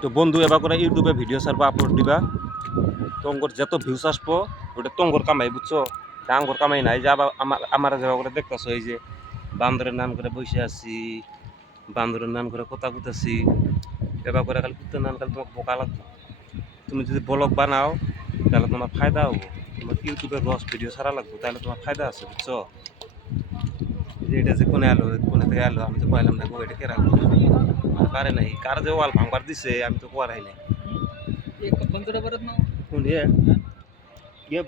তো বন্ধু এবার করে ইউটিউবে ভিডিও ছাড়বো, আপলোড দিবা, তোমার যত ভিউস আসবো ওটা তোমার কামাই, বুঝছো? ডাঙ্গর কামাই নাই। যে আবার আমার যাওয়া করে দেখতেছো, এই যে বান্দরের নাম করে বসে আছি, বান্দরের নাম করে কথা কুতাছি, এবার করে খালি কুত্তার নাম খালি তোমাকে বোকা লাগবে। তুমি যদি ব্লগ বানাও তাহলে তোমার ফায়দা হবো, তোমার ইউটিউবে রস ভিডিও ছাড়া লাগবে, তাহলে তোমার ফায়দা আছে, বুঝছো? যে এটা যে কোনে আলো, কোনে থেকে আলো, আমি তো কইলাম না গো, এটা কে রাখবো পারে নাই, কার যে ওয়াল ভাঙবার দিছে আমি তো কোয়ারাই নাই। सुनिए ये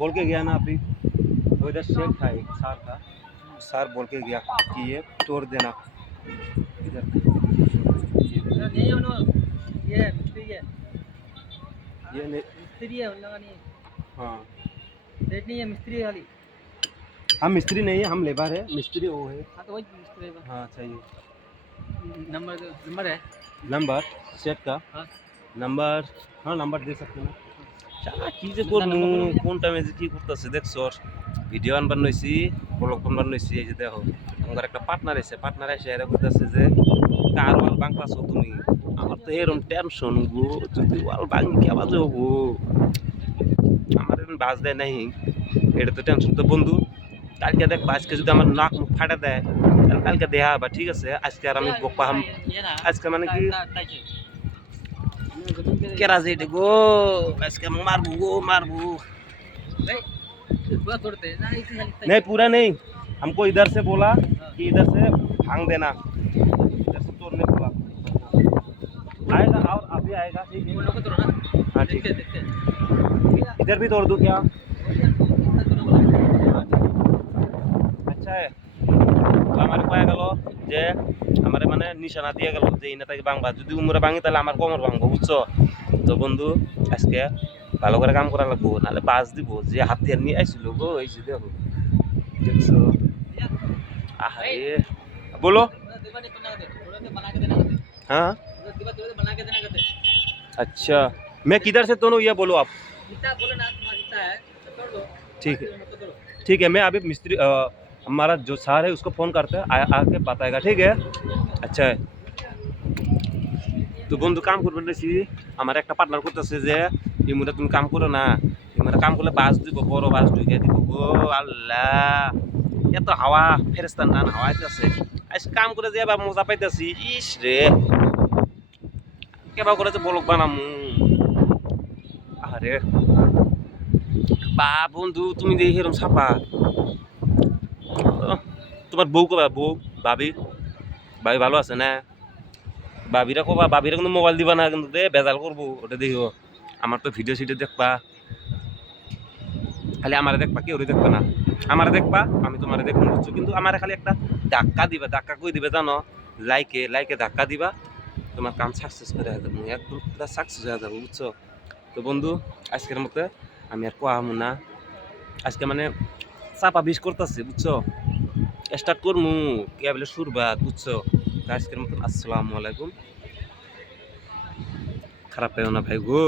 बोल के गया ना अभी, तो इधर शेर था एक सार था, सार बोल के गया कि ये तोड़ देना इधर। ये मिस्त्री है, ये नहीं, मिस्त्री है उन लोगों ने, हाँ रेट नहीं है मिस्त्री है खाली। हम मिस्त्री नहीं है, हम लेबर है, मिस्त्री वो है। हाँ तो वही मिस्त्री है। हाँ चाहिए नंबर है। नंबर सेट का हाँ नंबर, हाँ नंबर दे सकते ना। চা কি যে করবো, কোন টাইমে যে কি করতেছে দেখছো? ভিডিও আনবার নইছি, ব্লগ বানবার নইছি, এই যে দেখো আমার একটা পার্টনার এসে, পার্টনার এসে এরা বলতেছে যে কার ওয়াল বাংলাছো তুমি। আমার তো এরকম টেনশন গো, যদি ওয়াল ভাঙি কে বাজে হবো, আমার এরকম বাজ দেয় নাই, এটা তো টেনশন। তো বন্ধু কালকে দেখবা, আজকে যদি আমার নাক মুখ ফাটা দেয় তাহলে কালকে দেয়া বা, ঠিক আছে? আজকে আর আমি বকবা আজকে মানে কি কেরা যে এটা গো, আজকে মারবো গো মারবো। पूरा तोड़ते हैं ना, इसी खाली नहीं पूरा नहीं, हमको इधर से बोला कि इधर से भांग देना, इधर से तोड़ने बोला। आएगा और अभी आएगा, ठीक है? वो लोग को तोड़ो ना। हाँ ठीक है। देखते इधर भी तोड़ दूँ क्या? अच्छा है। তো আমার কয়ে গেল যে আমার মানে নিশানা দিয়ে গেল যে এই নেতাকে ভাঙবা, যদি উমরে ভাঙি তাহলে আমার কোমর ভাঙবো, বুঝছো? তো বন্ধু আজকে ভালো করে কাম করা লাগবো, নাহলে বাস দিব। যে হাতিয়ার নিয়ে আইছিল গো, এই যে দেখো, দেখছো? আরে बोलो। बना के देना कहते। हाँ दीवार बना के देना कहते। अच्छा, मैं किधर से तोड़ूं ये बोलो आप। जितना बोले ना तुम्हारा जितना है तो तोड़ दो। ठीक है मत तोड़ो। ठीक है, मैं अभी मिस्त्री हमारा जो सार है उसको फ़ोन करते हैं, आके बताएगा, ठीक है? अच्छा है। তো বন্ধু কাম করবে দেখছি, আমার একটা পার্টনার করতেছে যে ইমুরা তুমি কাম করো না, ইমুরা কাম করলে বাস দিব, বড় বাস ঢুকে দিব গো। আল্লাহ, এত হাওয়া ফেরেস্তার নান হাওয়া আইতেছে, আজ কাম করে যে এবার মজা পাইতেছি। ইস রে, কেবা করে যে বলক বানামু। আরে বা বন্ধু তুমি দেখি এরকম ছাপা, তোমার বউ কবা, বউ ভাবি, ভাবি ভালো আছে না? ভাবিরা কবা, ভাবিরা কিন্তু মোবাইল দিবা না কিন্তু, দে বেজাল করবো, ওটা দেখিও। আমার তো ভিডিও সিডিও দেখবা, খালি আমারে দেখবা, কেউ দেখবা না। আমারে দেখবা, আমি তোমারে দেখবো, বুঝছো? কিন্তু আমার খালি একটা ধাক্কা দিবা, ধাক্কা কই দিবে জানো? লাইকে লাইকে ধাক্কা দিবা, তোমার কাম সাকসেস করে যাবো, একদম পুরো সাকসেস হয়ে যাবো, বুঝছো? তো বন্ধু আজকের মতো আমি আর কোয়ামু না, আজকে মানে চাপা বিষ করতেছি, বুঝছো? স্টার্ট করমু কে বলে শুরবাত, বুঝছো? আজকের মতন আসসালামু আলাইকুম, খারাপ পেও না ভাই গো।